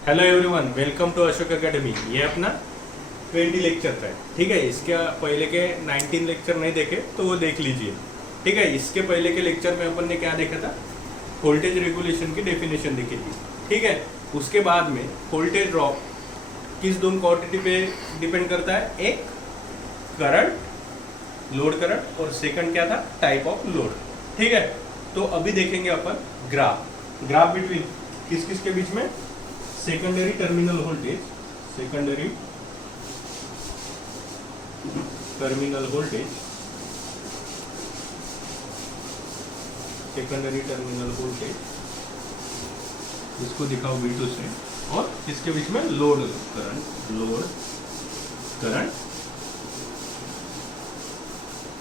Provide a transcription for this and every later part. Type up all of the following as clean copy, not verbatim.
Hello everyone, welcome to Ashok Academy. ये अपना 20 lecture था, ठीक है। इसके पहले के 19 लेक्चर नहीं देखे तो वो देख लीजिए, ठीक है। इसके पहले के लेक्चर में अपन ने क्या देखा था, वोल्टेज रेगुलेशन की डेफिनेशन देखी थी, ठीक है। उसके बाद में वोल्टेज ड्रॉप किस दोनों क्वांटिटी पे डिपेंड करता है, एक करंट, लोड करंट, और सेकंड क्या था, टाइप ऑफ लोड, ठीक है। तो अभी देखेंगे अपन ग्राफ बिटवीन किस किस के बीच में, secondary terminal voltage, secondary terminal voltage, secondary terminal voltage, इसको दिखाओ V2 से, और इसके बीच में लोड करंट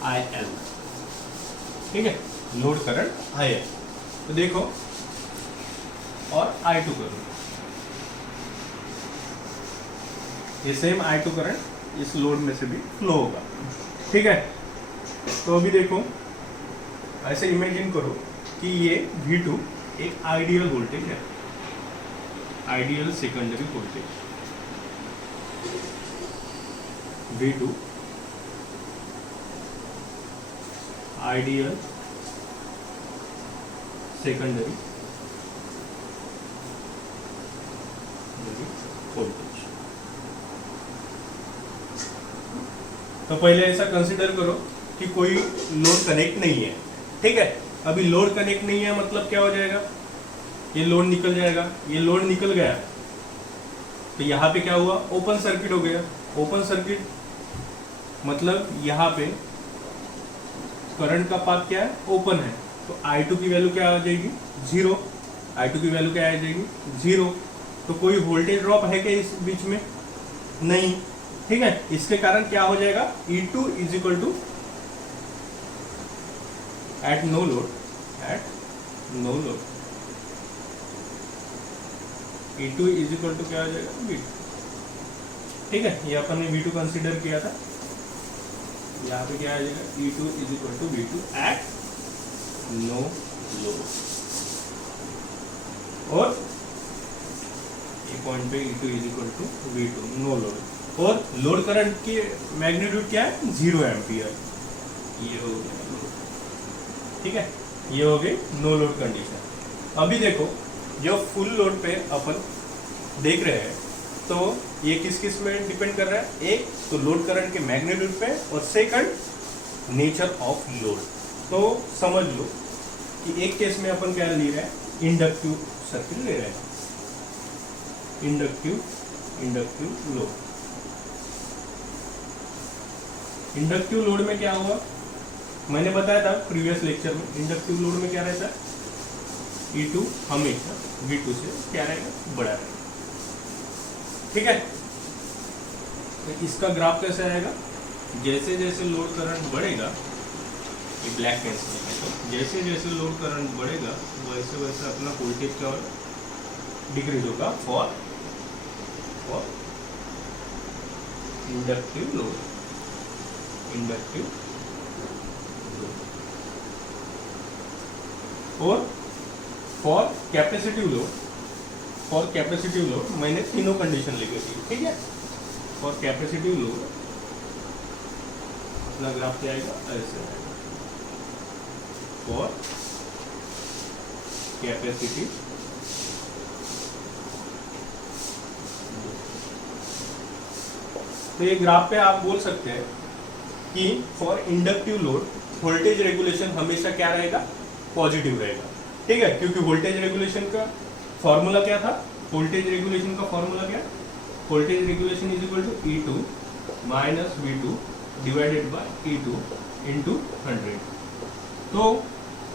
IL, ठीक है, लोड करंट IL। तो देखो, और I2 करो, ये सेम I2 करंट इस लोड में से भी फ्लो होगा, ठीक है। तो अभी देखो, ऐसे इमेजिन करो कि ये V2 एक आइडियल वोल्टेज है, ideal secondary voltage. V2 ideal secondary voltage. तो पहले ऐसा कंसिडर करो कि कोई लोड कनेक्ट नहीं है, ठीक है। अभी लोड कनेक्ट नहीं है मतलब क्या हो जाएगा, ये लोड निकल जाएगा, ये लोड निकल गया तो यहाँ पे क्या हुआ, ओपन सर्किट हो गया। ओपन सर्किट मतलब यहाँ पे करंट का पाथ क्या है, ओपन है। तो I2 की वैल्यू क्या आ जाएगी, 0। I2 की वैल्यू क्या आ जाएगी, 0। तो कोई वोल्टेज ड्रॉप है क्या इस बीच में, नहीं, ठीक है। इसके कारण क्या हो जाएगा, E2 is equal to at no load, E2 is equal to क्या हो जाएगा, V2, ठीक है। ये अपन ने V2 कंसीडर किया था, यहाँ पे क्या आ जाएगा, E2 is equal to V2 at no load, और ये पॉइंट पे E2 is equal to V2 no load, और लोड करंट की मैग्नीट्यूड क्या है, 0 एम्पियर। ये हो गया, ठीक है, ये हो गई नो लोड कंडीशन। अभी देखो, जो फुल लोड पे अपन देख रहे हैं, तो ये किस किस में डिपेंड कर रहा है, एक तो लोड करंट के मैग्नीट्यूड पे, और सेकंड नेचर ऑफ लोड। तो समझ लो कि एक केस में अपन क्या ले रहे हैं, इंडक्टिव सर्किट ले रहे हैं, इंडक्टिव लोड। इंडक्टिव लोड में क्या हुआ, मैंने बताया था प्रीवियस लेक्चर में, इंडक्टिव लोड में क्या रहता है, E2 हमेशा V2 से क्या रहेगा, बड़ा रहेगा, ठीक है। तो इसका ग्राफ कैसे आएगा, जैसे जैसे लोड करंट बढ़ेगा, ये ब्लैक कैंसिल है, तो जैसे जैसे लोड करंट बढ़ेगा वैसे वैसे अपना वोल्टेज क्या होगा, डिक्रीज होगा फॉर इंडक्टिव लोड, और फॉर कैपेसिटिव लोड मैंने तीनों कंडीशन लिखी थी, ठीक है। फॉर कैपेसिटिव लोड अपना ग्राफ क्या आएगा, ऐसे आएगा, फॉर कैपेसिटिव तो ये ग्राफ पे आप बोल सकते हैं कि for inductive load voltage regulation हमेशा क्या रहेगा, पॉजिटिव रहेगा, ठीक है। क्योंकि वोल्टेज रेगुलेशन का फॉर्मूला क्या था, वोल्टेज रेगुलेशन का फॉर्मूला क्या, voltage regulation is equal to E2 minus V2 divided by E2 into 100। तो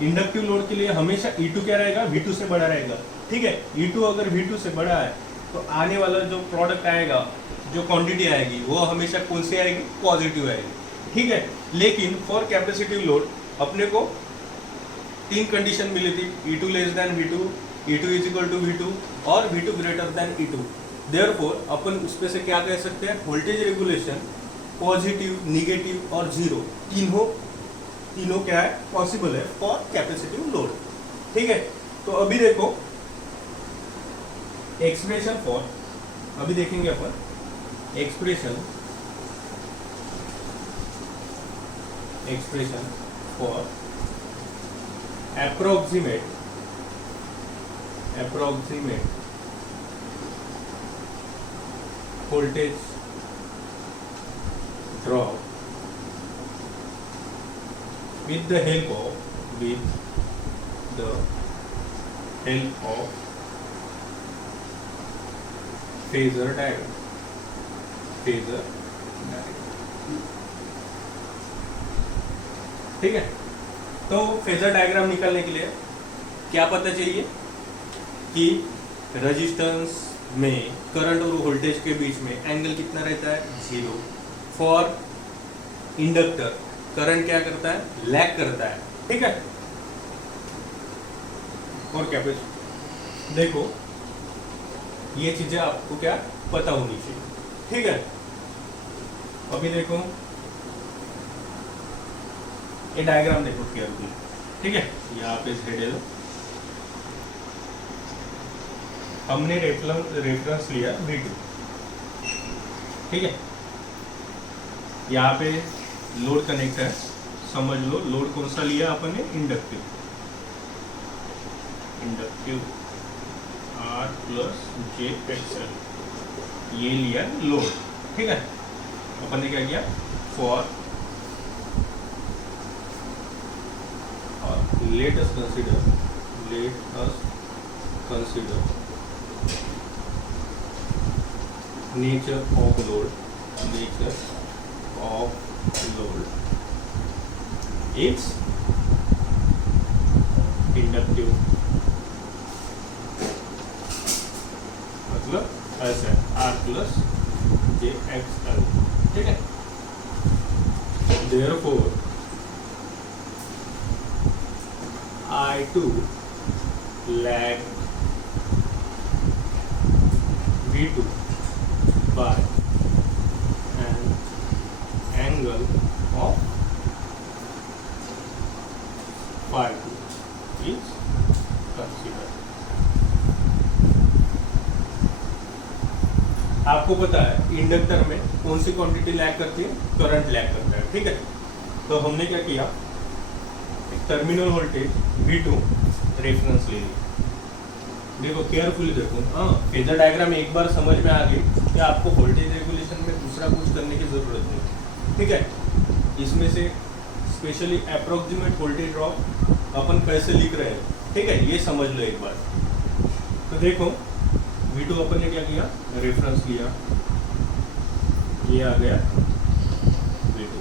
इंडक्टिव लोड के लिए हमेशा E2 क्या रहेगा, V2 से बड़ा रहेगा, ठीक है। E2 अगर V2 से बड़ा है तो आने वाला जो प्रोडक्ट आएगा, जो क्वांटिटी आएगी, वो हमेशा कौन सी आएगी, पॉजिटिव आएगी, ठीक है। लेकिन फॉर कैपेसिटिव लोड अपने को तीन कंडीशन मिली थी, E2 less than V2, E2 is equal to V2, और V2 greater than E2। Therefore अपन उसमें से क्या कह सकते हैं, वोल्टेज रेगुलेशन पॉजिटिव, निगेटिव और जीरो, तीनों क्या है, पॉसिबल है फॉर कैपेसिटिव लोड, ठीक है। तो अभी देखो एक्सप्रेशन फॉर, अभी देखेंगे अपन expression for approximate voltage drop with the help of phasor diagram. ठीक है, तो फेजर डायग्राम निकालने के लिए क्या पता चाहिए कि रेजिस्टेंस में करंट और वोल्टेज के बीच में एंगल कितना रहता है, 0. फॉर इंडक्टर करंट क्या करता है, लैग करता है. ठीक है, और कैपेसिटर, देखो ये चीजें आपको क्या पता होनी चाहिए. ठीक है, अभी देखो ये डायग्राम देखो केयरफुली. ठीक है, यहाँ पे ZL हमने रेफरेंस लिया V2. ठीक है, यहाँ पे लोड कनेक्ट है, समझ लो लोड कौन सा लिया अपन ने, इंडक्टिव R प्लस JXL, ये लिया लोड. ठीक है, अपन ने क्या किया, for let us consider nature of load it's inductive, मतलब ऐसा R प्लस JXL. ठीक है, therefore I2 lag V2 by an angle of phi2 is considered. आपको पता है इंडक्टर में कौन सी क्वांटिटी लैग करती है, करंट लैग करता है. ठीक है, तो हमने क्या किया, टर्मिनल वोल्टेज V2 रेफरेंस ले ली. देखो केयरफुली देखो, हाँ फेजर डायग्राम एक बार समझ में आ गई कि आपको वोल्टेज रेगुलेशन में दूसरा कुछ करने की जरूरत नहीं. ठीक है, इसमें से स्पेशली अप्रोक्सीमेट वोल्टेज ड्रॉप अपन कैसे लिख रहे हैं. ठीक है, ये समझ लो एक बार. तो देखो V2 अपन ने क्या किया, रेफरेंस लिया, ये आ गया V2,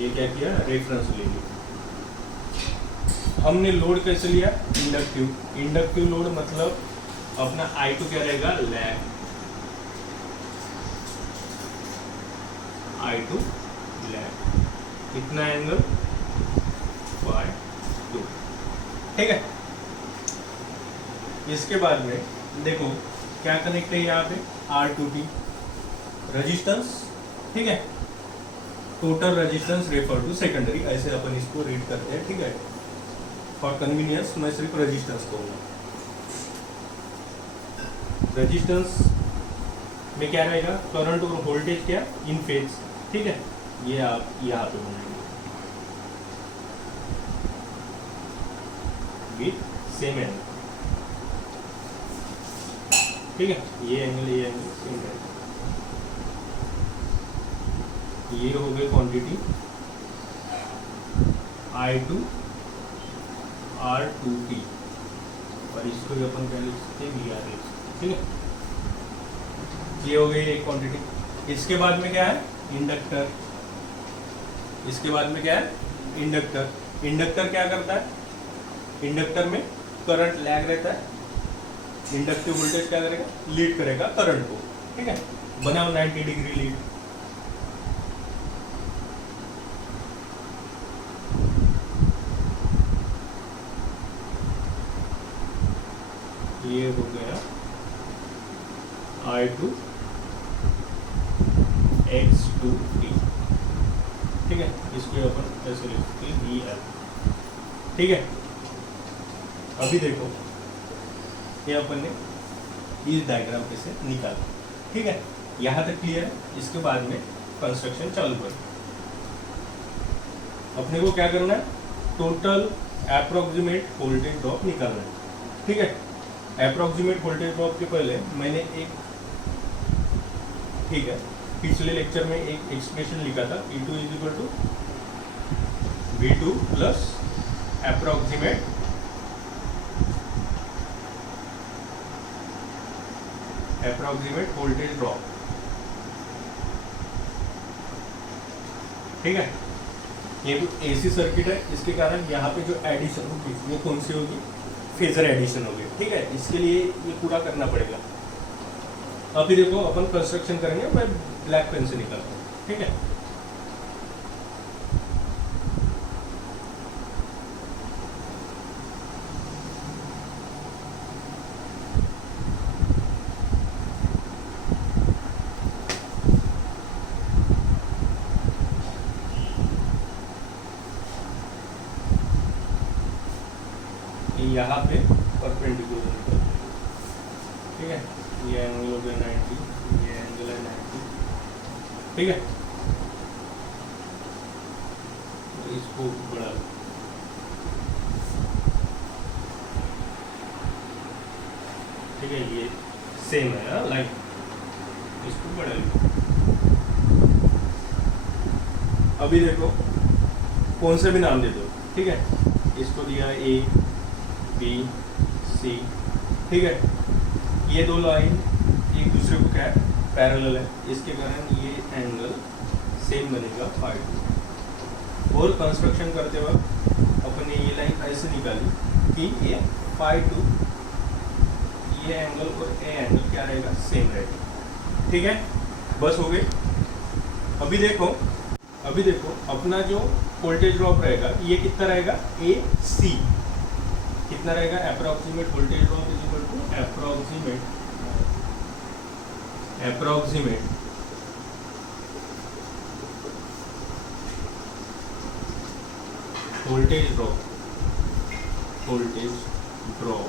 ये क्या किया, रेफरेंस ले लिया. हमने लोड कैसे लिया, इंडक्टिव लोड, मतलब अपना I2 क्या रहेगा, लैग, I2 लैग, कितना एंगल, phi2. ठीक है, इसके बाद में देखो क्या कनेक्ट है यहाँ पे, R2T रेजिस्टेंस. ठीक है, total resistance refer to secondary, ऐसे अपन इसको रीड करते हैं. ठीक है, फॉर कन्वीनियंस मैं सिर्फ रेजिस्टेंस कहूँगा. रेजिस्टेंस में क्या रहेगा, करंट और वोल्टेज क्या इन फेज. ठीक है, ये आप यहाँ पे बनाएंगे विथ सेम एंगल. ठीक है, ये एंगल सेम है. ये हो गई क्वांटिटी I2 R2T, और इसको भी अपन पहले लिखते हैं VRS. ठीक है, ये हो गई एक क्वांटिटी. इसके बाद में क्या है, इंडक्टर. इसके बाद में क्या है, इंडक्टर क्या करता है, इंडक्टर में करंट लैग रहता है, इंडक्टिव वोल्टेज क्या करेगा, लीड करेगा करंट को. ठीक है, बनाओ 90 डिग्री लीड. ये हो गया I2 X2T. ठीक है, इसको अपन ऐसे लिखते हैं VL. ठीक है, अभी देखो ये अपन ने इस डायग्राम पे से निकालना। ठीक है, यहाँ तक क्लियर है। इसके बाद में कंस्ट्रक्शन चालू कर। अपने को क्या करना है, टोटल अप्रोक्सीमेट वोल्टेज ड्रॉप निकालना है। ठीक है, अप्रोक्सीमेट वोल्टेज ड्रॉप के पहले मैंने एक, ठीक है, पिछले लेक्चर में एक एक्सप्रेशन लिखा था, E2 is equal to V2 plus approximate voltage drop. ठीक है, ये एसी सर्किट है, इसके कारण यहाँ पे जो एडिशन होगी वो कौन सी होगी, फेजर एडिशन होगी। ठीक है, इसके लिए ये पूरा करना पड़ेगा। अभी देखो अपन कंस्ट्रक्शन करेंगे, मैं ब्लैक पेन से निकालता हूँ। ठीक है, यहाँ पे परपेंडिकुलर निकल। ठीक है, ये एंगल हो गया 90, ये एंगल है 90। ठीक है, तो इसको बढ़ा लो। ठीक है, ये सेम है लाइन, इसको बढ़ा लो। अभी देखो कौन सा भी नाम दे दो। ठीक है, इसको दिया A B C। ठीक है, ये दो लाइन एक दूसरे को क्या है, पैरेलल है, इसके कारण ये एंगल सेम बनेगा φ2। और कंस्ट्रक्शन करते वक्त अपन ने ये लाइन ऐसे निकाली कि ये φ2, ये एंगल और ए एंगल क्या रहेगा, सेम रहेगा। ठीक है, बस हो गई। अभी देखो अपना जो वोल्टेज ड्रॉप रहेगा ये कितना रहेगा, AC कितना रहेगा, approximate voltage drop is equal to approximate voltage drop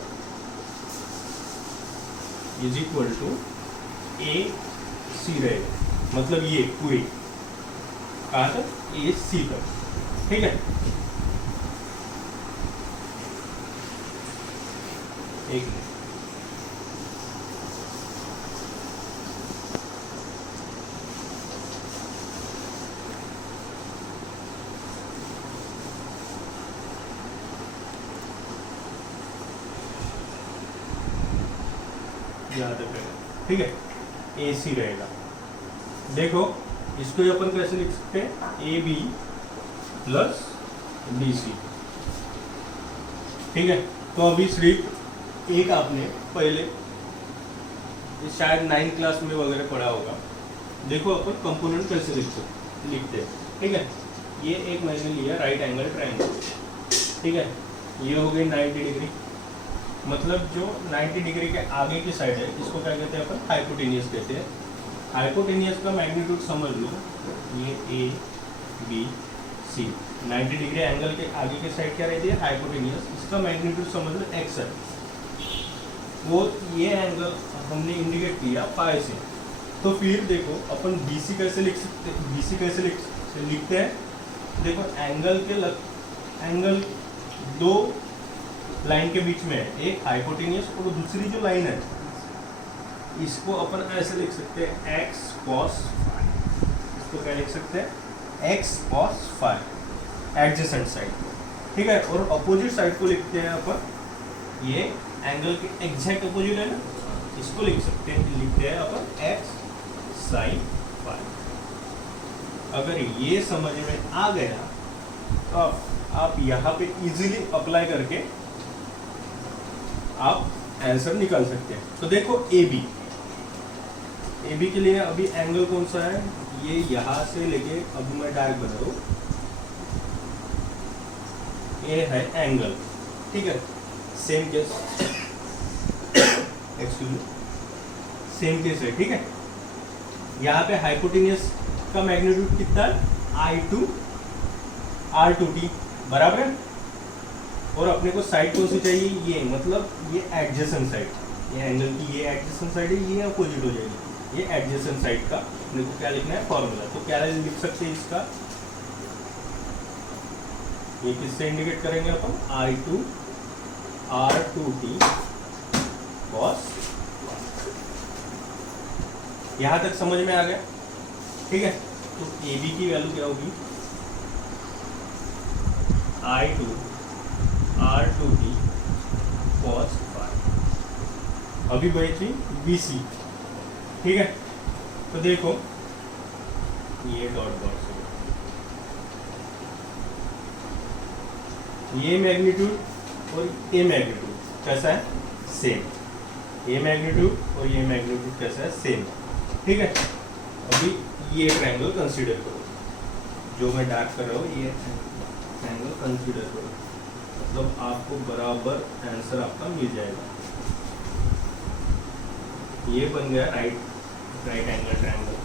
is equal to AC रहेगा। मतलब ये पूरी कहाँ तक, AC तक। ठीक है, एक मिनट, यहाँ तक रहेगा। ठीक है, AC रहेगा। देखो इसको अपन कैसे लिख सकते हैं, AB प्लस BC। ठीक है, तो अभी सिर्फ एक आपने पहले शायद 9th क्लास में वगैरह पढ़ा होगा। देखो अपन कंपोनेंट कैसे लिखते हैं। ठीक है, ये एक मैंने लिया राइट एंगल ट्रायंगल। ठीक है, ये हो गई 90 डिग्री, मतलब जो 90 डिग्री के आगे की साइड है इसको क्या कहते हैं अपन, हाइपोटेनियस कहते हैं। हाइपोटेनियस का मैग्नीट्यूड समझ लो, ये A B C। 90 degree angle के आगे की साइड क्या रहती है, हाइपोटेनियस, इसका मैग्नीट्यूड समझ लो x है। वो ये एंगल हमने इंडिकेट किया फाई से। तो फिर देखो अपन BC कैसे लिख सकते हैं, BC कैसे लिखते हैं। देखो एंगल दो लाइन के बीच में है, एक हाइपोटेनियस और दूसरी जो लाइन है इसको अपन ऐसे लिख सकते हैं x cos phi। इसको क्या लिख सकते हैं, x cos phi, adjacent side. ठीक है, और अपोजिट साइड को लिखते हैं अपन, ये एंगल के एग्जैक्ट अपोजिट है ना, इसको लिखते हैं अपन x sin phi। अगर ये समझ में आ गया तो आप यहाँ पे इजीली अप्लाई करके आप आंसर निकाल सकते हैं। तो देखो AB के लिए अभी एंगल कौन सा है, ये यहाँ से लेके, अभी मैं डायरेक्ट बता रहा हूँ, ये है एंगल। ठीक है, same case, excuse me, same case है। ठीक है, यहाँ पे हाइपोटेनियस का मैग्नीट्यूड कितना है, I2 R2T बराबर है। और अपने को साइड कौन सी चाहिए, ये मतलब ये एडजेसेंट साइड, ये एंगल की ये एडजेसेंट साइड है, ये अपोजिट हो जाएगी, ये एडजेसेंट साइड का मेरे को क्या लिखना है फॉर्मूला। तो क्या लिख सकते हैं इसका, ये किससे इंडिकेट करेंगे अपन, I2 R2T cos। यहां तक समझ में आ गया, ठीक है। तो AB की वैल्यू क्या होगी, I2 R2T cos phi। अभी बची BC, ठीक है। तो देखो ये डॉट डॉट से ये मैग्नीट्यूड और ये मैग्नीट्यूड कैसा है, सेम। ये मैग्नीट्यूड और ये मैग्नीट्यूड कैसा है, सेम, ठीक है। अभी ये ट्रायंगल कंसीडर करो, जो मैं डार्क कर रहा हूँ ये ट्रायंगल कंसीडर करो, मतलब आपको बराबर आंसर आपका मिल जाएगा। ये बन गया राइट एंगल ट्रायंगल,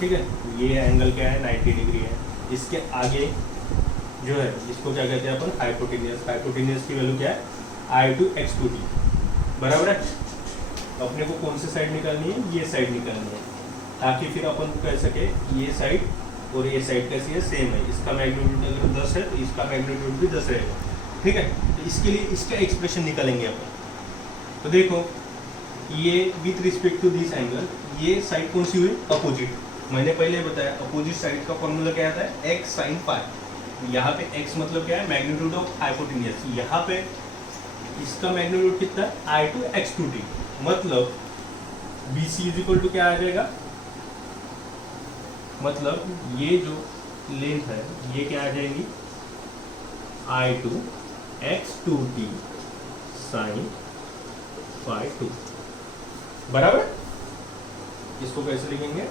ठीक है। ये एंगल क्या है, 90 डिग्री है। इसके आगे जो है इसको क्या कहते हैं अपन, हाइपोटेन्यूस। हाइपोटेन्यूस की वैल्यू क्या है, I2 X2T, बराबर है। अपने को कौन सी साइड निकालनी है, ये साइड निकालनी है, ताकि फिर अपन कह सके ये साइड और ये साइड कैसी है, सेम है। इसका मैग्नीट्यूड अगर 10 है तो इसका मैग्नीट्यूड भी 10 रहेगा, ठीक है। तो इसके लिए इसका एक्सप्रेशन निकालेंगे अपन। तो देखो ये with respect to this angle, ये साइड कौन सी हुई, अपोजिट। मैंने पहले बताया अपोजिट साइड का फॉर्मूला क्या आता है, x sin phi। यहाँ पे x मतलब क्या है, मैग्नीट्यूड ऑफ हाइपोटेन्यूस। यहाँ पे इसका मैग्नीट्यूड कितना है, I2 X2T, मतलब BC इज इक्वल टू क्या आ जाएगा, मतलब ये जो लेंथ है ये क्या आ जाएगी, I2 X2T sin phi 2, बराबर। इसको कैसे लिखेंगे,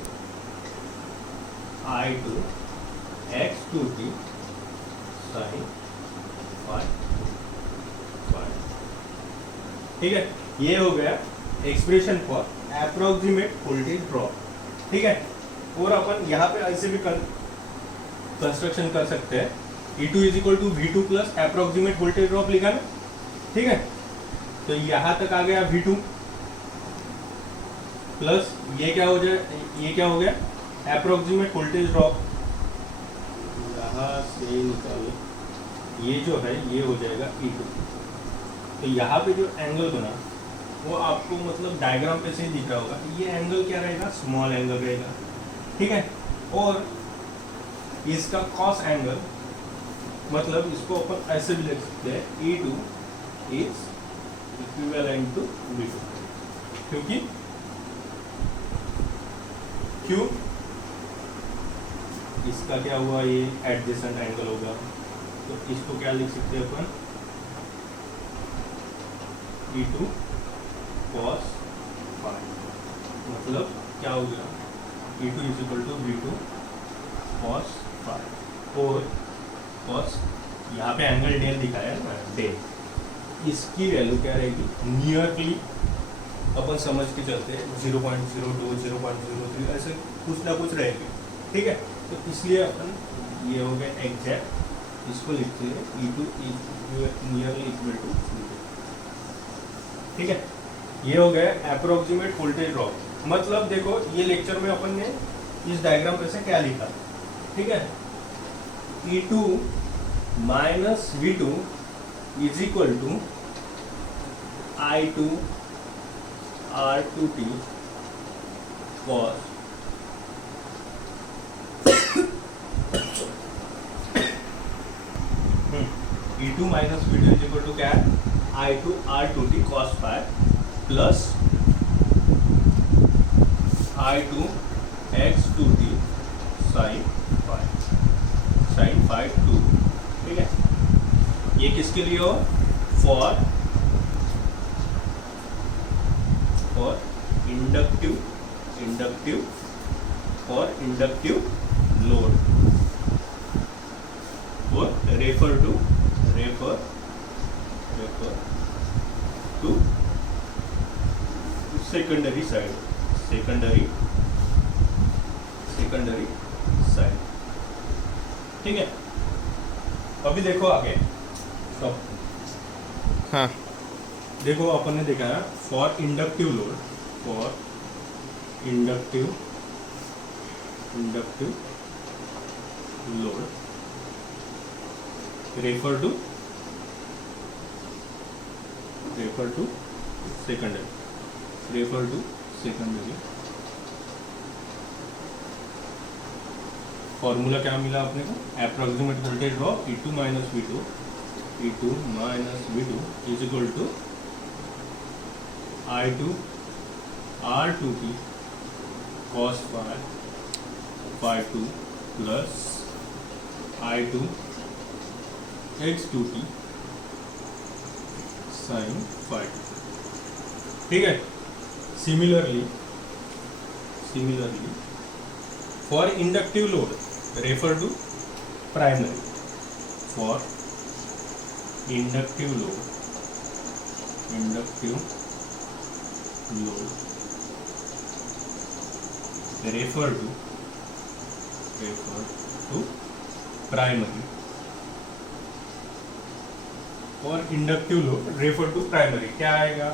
I2 X2T sin phi 2, ठीक है। ये हो गया expression for approximate voltage drop, ठीक है। और अपन यहाँ पे ऐसे भी कंस्ट्रक्शन कर सकते हैं, E2 is equal to V2 plus approximate voltage drop लिखा ना, ठीक है। तो यहाँ तक आ गया V2 प्लस ये क्या हो जाए, ये क्या हो गया, अप्रोक्सीमेट वोल्टेज ड्रॉप। यहाँ से निकालो, ये जो है ये हो जाएगा E2। तो यहाँ पे जो एंगल बना वो आपको मतलब डायग्राम पे से ही दिख रहा होगा, ये एंगल क्या रहेगा, स्मॉल एंगल रहेगा, ठीक है। और इसका कॉस एंगल, मतलब इसको अपन ऐसे भी लिख सकते हैं, E2 is equivalent to V2, क्योंकि क्यों, इसका क्या हुआ, ये एडजेसेंट एंगल होगा। तो इसको क्या लिख सकते हैं अपन, E2 cos phi, मतलब क्या हो गया, E2 is equal to V2 cos phi। और cos यहाँ पे एंगल डेल दिखाया है ना, डेल, इसकी वैल्यू क्या रहेगी, नियरली अपन समझ के चलते हैं 0.02 0.03 ऐसे कुछ ना कुछ रहेगी, ठीक है। तो इसलिए अपन ये हो गया एग्जैक्ट, इसको लिखते हैं E2 nearly equal to V2, ठीक है। ये हो गया अप्रोक्सीमेट वोल्टेज ड्रॉप। मतलब देखो ये लेक्चर में अपन ने इस डायग्राम पे से क्या लिखा, ठीक है, E2 minus V2 is equal to I2 R2T cos E2 minus V2 is equal to क्या है, I2 R2T cos phi plus I2 X2T sin phi 2, ठीक है। ये किसके लिए हो, फॉर इंडक्टिव लोड, और रेफर टू सेकेंडरी साइड, ठीक है। अभी देखो आगे, हाँ देखो अपन ने देखा है for inductive load, for inductive load refer to secondary formula क्या मिला अपने को, approximate voltage drop E2 minus V2 is equal to I2 R2T cos phi 2 plus I2 X2T sin phi 2। ठीक है। Similarly for inductive load refer to primary, for inductive load refer to primary, और inductive load refer to primary क्या आएगा,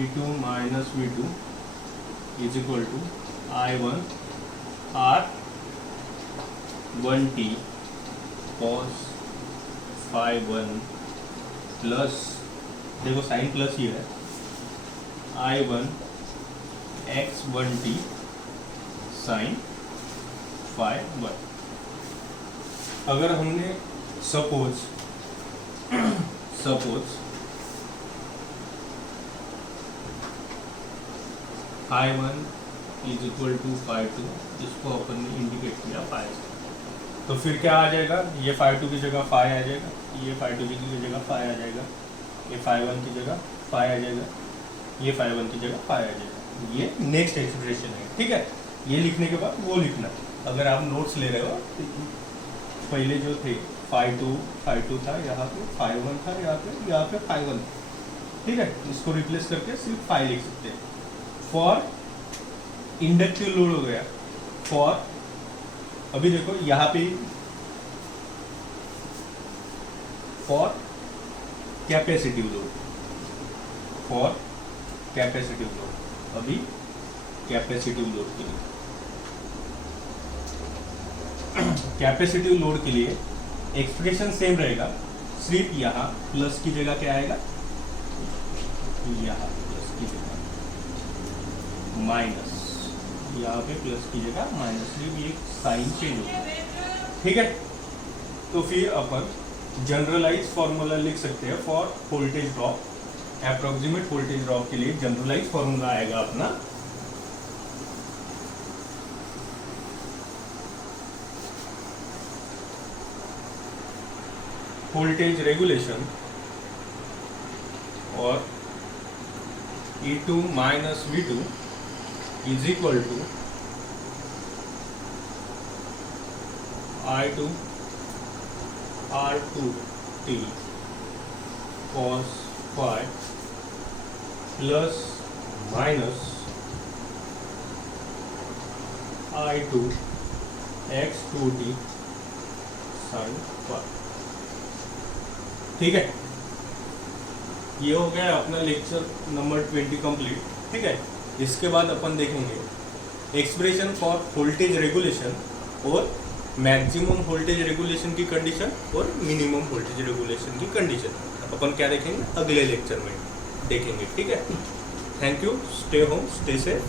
E2 minus V2 is equal to I1 R1T cos phi 1 plus, देखो sign plus ही है, I1 X1T sin phi 1। अगर हमने suppose phi 1 is equal to phi 2, इसको अपन ने इंडिकेट किया phi से, तो फिर क्या आ जाएगा, ये phi 2 की जगह phi आ जाएगा, ये phi 2 की जगह phi आ जाएगा, ये phi 1 की जगह phi आ जाएगा, ये phi 1 की जगह phi आ जाएगा। ये नेक्स्ट एक्सप्रेशन है। ठीक है, ये लिखने के बाद वो लिखना। अगर आप नोट्स ले रहे हो तो पहले जो थे phi 2 था, यहाँ पे phi 1 था, यहाँ पे phi 1। ठीक है, इसको रिप्लेस करके सिर्फ phi लिख सकते हैं। फॉर इंडक्टिव लोड हो गया, फॉर अभी देखो यहाँ पे फॉर कैपेसिटिव लोड, अभी कैपेसिटिव लोड के लिए कैपेसिटिव लोड के लिए एक्सप्रेशन सेम रहेगा, सिर्फ यहाँ प्लस की जगह क्या आएगा, यहाँ प्लस की जगह माइनस, यहाँ पे प्लस की जगह माइनस, सिर्फ ये साइन चेंज होगा। ठीक है, तो फिर अपन जनरलाइज फॉर्मूला लिख सकते हैं for voltage drop, approximate voltage drop के लिए जनरलाइज फॉर्मूला आएगा अपना वोल्टेज रेगुलेशन और E2 minus V2 is equal to I2 R2T cos phi plus minus I2 X2T sin phi। ठीक है, ये हो गया अपना लेक्चर नंबर 20 कंप्लीट। ठीक है, इसके बाद अपन देखेंगे एक्सप्रेशन फॉर वोल्टेज रेगुलेशन और मैक्सिमम वोल्टेज रेगुलेशन की कंडीशन और मिनिमम वोल्टेज रेगुलेशन की कंडीशन अपन क्या देखेंगे अगले लेक्चर में देखेंगे। ठीक है, thank you, stay home, stay safe.